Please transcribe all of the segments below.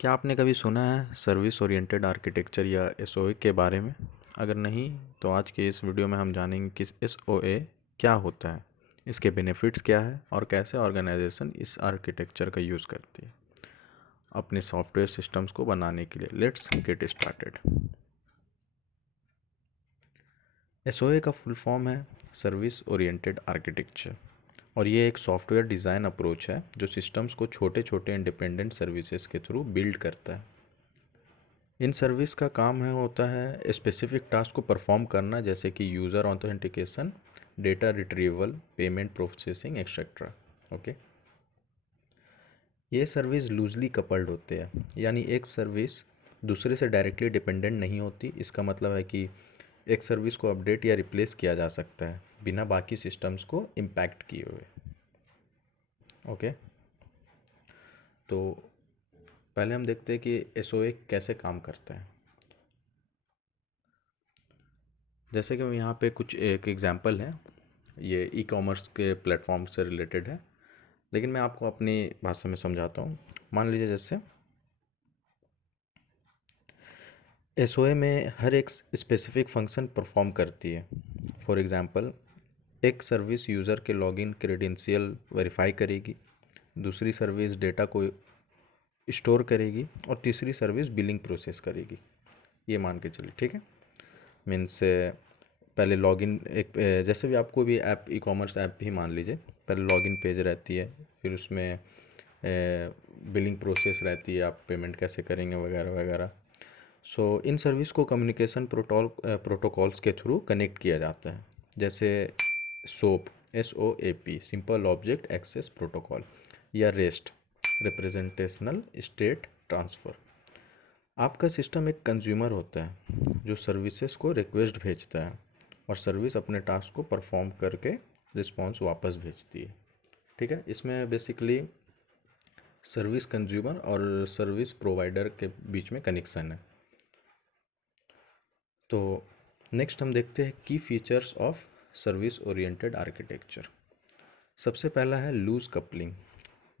क्या आपने कभी सुना है सर्विस ओरिएंटेड आर्किटेक्चर या एसओए के बारे में? अगर नहीं, तो आज के इस वीडियो में हम जानेंगे कि एसओए क्या होता है, इसके बेनिफिट्स क्या है और कैसे ऑर्गेनाइजेशन इस आर्किटेक्चर का यूज़ करती है अपने सॉफ्टवेयर सिस्टम्स को बनाने के लिए। Let's get started. एसओए का फुल फॉर्म है सर्विस ओरिएंटेड आर्किटेक्चर, और ये एक सॉफ्टवेयर डिज़ाइन अप्रोच है जो सिस्टम्स को छोटे छोटे इंडिपेंडेंट सर्विसेज के थ्रू बिल्ड करता है। इन सर्विस का काम है होता है स्पेसिफिक टास्क को परफॉर्म करना, जैसे कि user authentication, data retrieval, payment processing etcetera. Okay, ये सर्विस लूजली कपल्ड होते हैं, यानी एक सर्विस दूसरे से डायरेक्टली डिपेंडेंट नहीं होती। इसका मतलब है कि एक सर्विस को अपडेट या रिप्लेस किया जा सकता है बिना बाकी सिस्टम्स को इम्पैक्ट किए हुए। ओके, तो पहले हम देखते हैं कि एसओए कैसे काम करता है। जैसे कि यहाँ पे कुछ एक एग्जांपल है, ये ई कॉमर्स के प्लेटफॉर्म से रिलेटेड है, लेकिन मैं आपको अपनी भाषा में समझाता हूँ। मान लीजिए जैसे एसओए में हर एक स्पेसिफिक फंक्शन परफॉर्म करती है। फॉर एग्जांपल, एक सर्विस यूज़र के लॉगिन क्रेडेंशियल वेरीफाई करेगी, दूसरी सर्विस डेटा को स्टोर करेगी और तीसरी सर्विस बिलिंग प्रोसेस करेगी। ये मान के चलिए, ठीक है। मीन्स पहले लॉगिन एक जैसे भी आपको भी ऐप ई कॉमर्स ऐप भी मान लीजिए, पहले लॉगिन पेज रहती है, फिर उसमें बिलिंग प्रोसेस रहती है, आप पेमेंट कैसे करेंगे वगैरह वगैरह। सो इन सर्विस को कम्युनिकेशन प्रोटोकॉल्स के थ्रू कनेक्ट किया जाता है, जैसे SOAP, SOAP, simple object access protocol, या रेस्ट, रिप्रेजेंटेशनल स्टेट ट्रांसफ़र। आपका सिस्टम एक कंज्यूमर होता है जो सर्विसेज को रिक्वेस्ट भेजता है और सर्विस अपने टास्क को परफॉर्म करके रिस्पॉन्स वापस भेजती है। ठीक है, इसमें बेसिकली सर्विस कंज्यूमर और सर्विस प्रोवाइडर के बीच में कनेक्शन है। तो नेक्स्ट हम देखते हैं की features of service oriented architecture. सबसे पहला है loose coupling.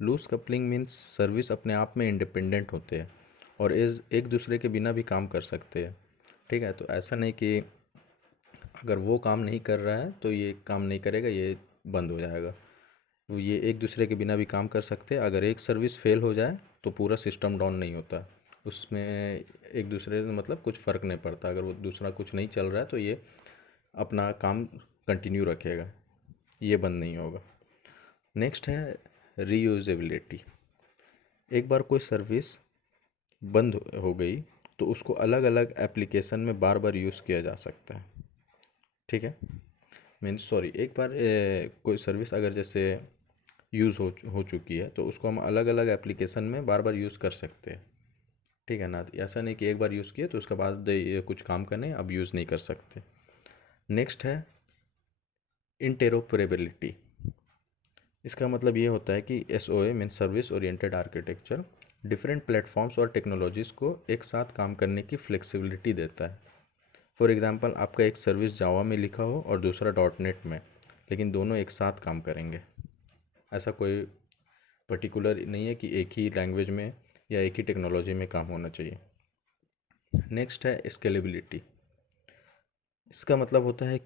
Loose coupling means service अपने आप में इंडिपेंडेंट होते हैं और इस एक दूसरे के बिना भी काम कर सकते हैं। ठीक है, तो ऐसा नहीं कि अगर वो काम नहीं कर रहा है तो ये काम नहीं करेगा, ये बंद हो जाएगा। वो ये एक दूसरे के बिना भी काम कर सकते हैं। अगर एक सर्विस फेल हो जाए तो पूरा सिस्टम डाउन नहीं होता, उसमें एक दूसरे से मतलब कुछ फ़र्क नहीं पड़ता। अगर वो दूसरा कुछ नहीं चल रहा है तो ये अपना काम कंटिन्यू रखेगा, ये बंद नहीं होगा। नेक्स्ट है रीयूजेबिलिटी। एक बार कोई सर्विस बंद हो गई तो उसको अलग अलग एप्लीकेशन में बार बार यूज़ किया जा सकता है। ठीक है, मीन्स सॉरी, एक बार कोई सर्विस अगर जैसे यूज़ हो चुकी है तो उसको हम अलग अलग एप्लीकेशन में बार बार यूज़ कर सकते हैं। ठीक है ना, तो ऐसा नहीं कि एक बार यूज़ किए तो उसके बाद ये कुछ काम करने अब यूज़ नहीं कर सकते। नेक्स्ट है इंटेरोपरेबिलिटी। इसका मतलब ये होता है कि SOA mean service oriented architecture different platforms और टेक्नोलॉजीज़ को एक साथ काम करने की फ्लेक्सिबिलिटी देता है। फॉर एग्जांपल, आपका एक सर्विस जावा में लिखा हो और दूसरा .NET में, लेकिन दोनों एक साथ काम करेंगे। ऐसा कोई पर्टिकुलर नहीं है कि एक ही लैंग्वेज में या एक ही टेक्नोलॉजी में काम होना चाहिए। नेक्स्ट है स्केलेबिलिटी। इसका मतलब होता है,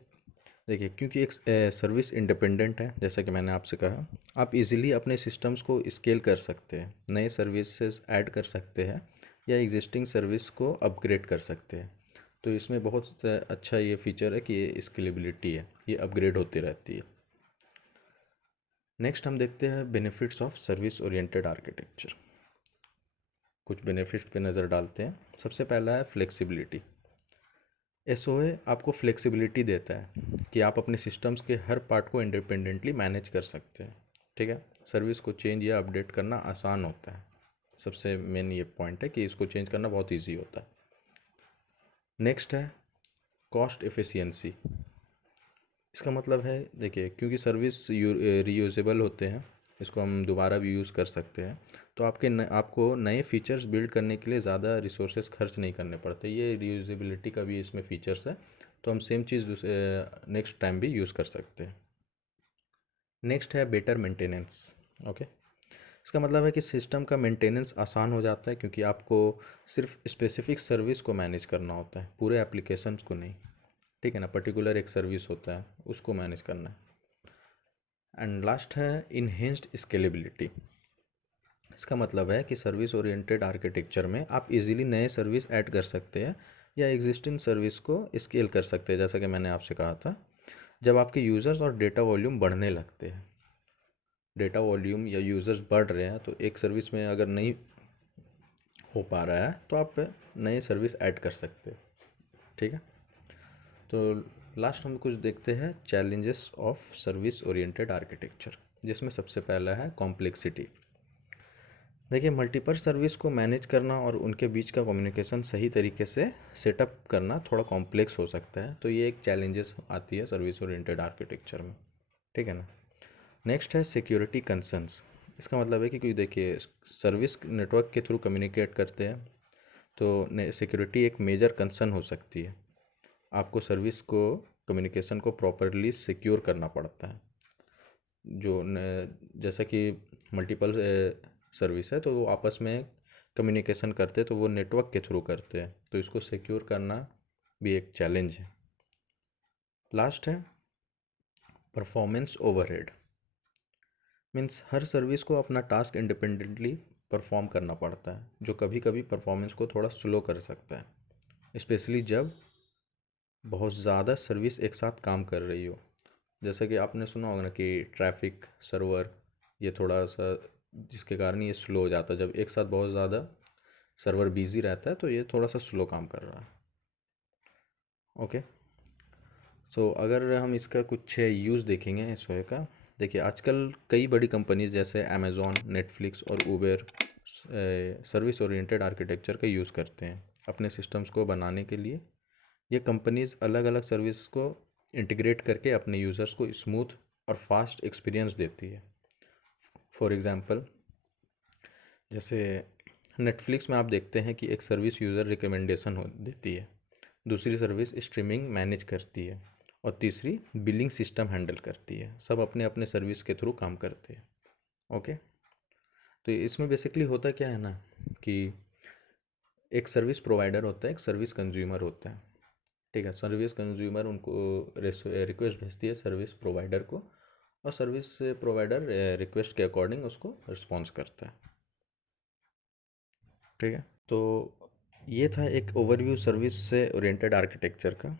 देखिए, क्योंकि एक सर्विस इंडिपेंडेंट है, जैसा कि मैंने आपसे कहा, आप इजीली अपने सिस्टम्स को स्केल कर सकते हैं, नए सर्विसेज ऐड कर सकते हैं या एग्जिस्टिंग सर्विस को अपग्रेड कर सकते हैं। तो इसमें बहुत अच्छा ये फीचर है कि ये स्केलेबिलिटी है, ये अपग्रेड होती रहती है। नेक्स्ट हम देखते हैं benefits of service oriented architecture. कुछ बेनिफिट्स पे नज़र डालते हैं। सबसे पहला है फ्लेक्सिबिलिटी। एसओए आपको फ्लेक्सिबिलिटी देता है कि आप अपने सिस्टम्स के हर पार्ट को इंडिपेंडेंटली मैनेज कर सकते हैं। ठीक है, सर्विस को चेंज या अपडेट करना आसान होता है। सबसे मेन ये पॉइंट है कि इसको चेंज करना बहुत इजी होता है। नेक्स्ट है कॉस्ट एफिशिएंसी। इसका मतलब है, देखिए, क्योंकि सर्विस रीयूजेबल होते हैं, इसको हम दोबारा भी यूज़ कर सकते हैं, तो आपको नए फीचर्स बिल्ड करने के लिए ज़्यादा रिसोर्सेज खर्च नहीं करने पड़ते। ये रीयूजेबिलिटी का भी इसमें फीचर्स है, तो हम सेम चीज़ नेक्स्ट टाइम भी यूज़ कर सकते हैं। नेक्स्ट है बेटर मेंटेनेंस। ओके, इसका मतलब है कि सिस्टम का मेंटेनेंस आसान हो जाता है, क्योंकि आपको सिर्फ स्पेसिफिक सर्विस को मैनेज करना होता है, पूरे एप्लीकेशंस को नहीं। ठीक है ना, पर्टिकुलर एक सर्विस होता है उसको मैनेज करना है। एंड लास्ट है इन्हेंस्ड स्केलेबिलिटी। इसका मतलब है कि सर्विस ओरिएंटेड आर्किटेक्चर में आप इजीली नए सर्विस ऐड कर सकते हैं या एग्जिस्टिंग सर्विस को स्केल कर सकते हैं, जैसा कि मैंने आपसे कहा था। जब आपके यूज़र्स और डेटा वॉल्यूम बढ़ने लगते हैं, डेटा वॉल्यूम या यूज़र्स बढ़ रहे हैं, तो एक सर्विस में अगर नहीं हो पा रहा है तो आप नए सर्विस ऐड कर सकते हैं। ठीक है, तो लास्ट हम कुछ देखते हैं challenges of service oriented architecture, जिसमें सबसे पहला है कॉम्प्लेक्सिटी। देखिए, मल्टीपल सर्विस को मैनेज करना और उनके बीच का कम्युनिकेशन सही तरीके से सेटअप करना थोड़ा कॉम्प्लेक्स हो सकता है, तो ये एक चैलेंजेस आती है सर्विस ओरिएंटेड आर्किटेक्चर में। ठीक है ना। नेक्स्ट है सिक्योरिटी कंसर्न्स। इसका मतलब है कि कोई देखिए सर्विस नेटवर्क के थ्रू कम्युनिकेट करते हैं, तो सिक्योरिटी एक मेजर कंसर्न हो सकती है। आपको सर्विस को कम्युनिकेशन को प्रॉपरली सिक्योर करना पड़ता है। जैसा कि मल्टीपल सर्विस है तो वो आपस में कम्युनिकेशन करते हैं, तो वो नेटवर्क के थ्रू करते हैं, तो इसको सिक्योर करना भी एक चैलेंज है। लास्ट है परफॉर्मेंस ओवरहेड। मीन्स हर सर्विस को अपना टास्क इंडिपेंडेंटली परफॉर्म करना पड़ता है, जो कभी कभी परफॉर्मेंस को थोड़ा स्लो कर सकता है, स्पेशली जब बहुत ज़्यादा सर्विस एक साथ काम कर रही हो। जैसा कि आपने सुना होगा ना कि ट्रैफिक सर्वर, ये थोड़ा सा जिसके कारण ये स्लो हो जाता है। जब एक साथ बहुत ज़्यादा सर्वर बिजी रहता है तो ये थोड़ा सा स्लो काम कर रहा है। ओके, सो अगर हम इसका कुछ यूज़ देखेंगे इस वे का, देखिए आजकल कई बड़ी कंपनीज जैसे अमेज़ॉन, नेटफ्लिक्स और उबेर सर्विस ओरिएंटेड आर्किटेक्चर का यूज़ करते हैं अपने सिस्टम्स को बनाने के लिए। ये कंपनीज अलग अलग सर्विस को इंटीग्रेट करके अपने यूज़र्स को स्मूथ और फास्ट एक्सपीरियंस देती है। फॉर एग्ज़ाम्पल, जैसे नेटफ्लिक्स में आप देखते हैं कि एक सर्विस यूज़र रिकमेंडेशन हो देती है, दूसरी सर्विस स्ट्रीमिंग मैनेज करती है और तीसरी बिलिंग सिस्टम हैंडल करती है। सब अपने अपने सर्विस के थ्रू काम करते हैं। ओके, तो इसमें बेसिकली होता क्या है ना कि एक सर्विस प्रोवाइडर होता है, एक सर्विस कंज्यूमर होता है। ठीक है, सर्विस कंज्यूमर उनको रिक्वेस्ट भेजती है सर्विस प्रोवाइडर को, और सर्विस प्रोवाइडर रिक्वेस्ट के अकॉर्डिंग उसको रिस्पॉन्स करता है। ठीक है, तो ये था एक ओवरव्यू सर्विस से ओरिएंटेड आर्किटेक्चर का।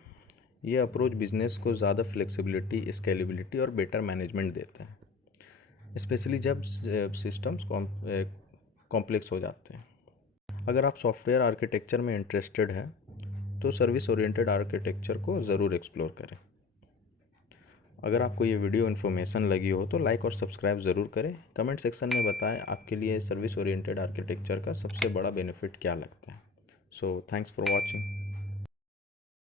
ये अप्रोच बिजनेस को ज़्यादा फ्लेक्सिबिलिटी, स्केलेबिलिटी और बेटर मैनेजमेंट देता है, स्पेशली जब सिस्टम्स कॉम्प्लेक्स हो जाते हैं। अगर आप सॉफ्टवेयर आर्किटेक्चर में इंटरेस्टेड है तो सर्विस ओरिएंटेड आर्किटेक्चर को ज़रूर एक्सप्लोर करें। अगर आपको ये वीडियो इन्फॉर्मेशन लगी हो तो लाइक और सब्सक्राइब ज़रूर करें। कमेंट सेक्शन में बताएं आपके लिए सर्विस ओरिएंटेड आर्किटेक्चर का सबसे बड़ा बेनिफिट क्या लगता है। So thanks for watching.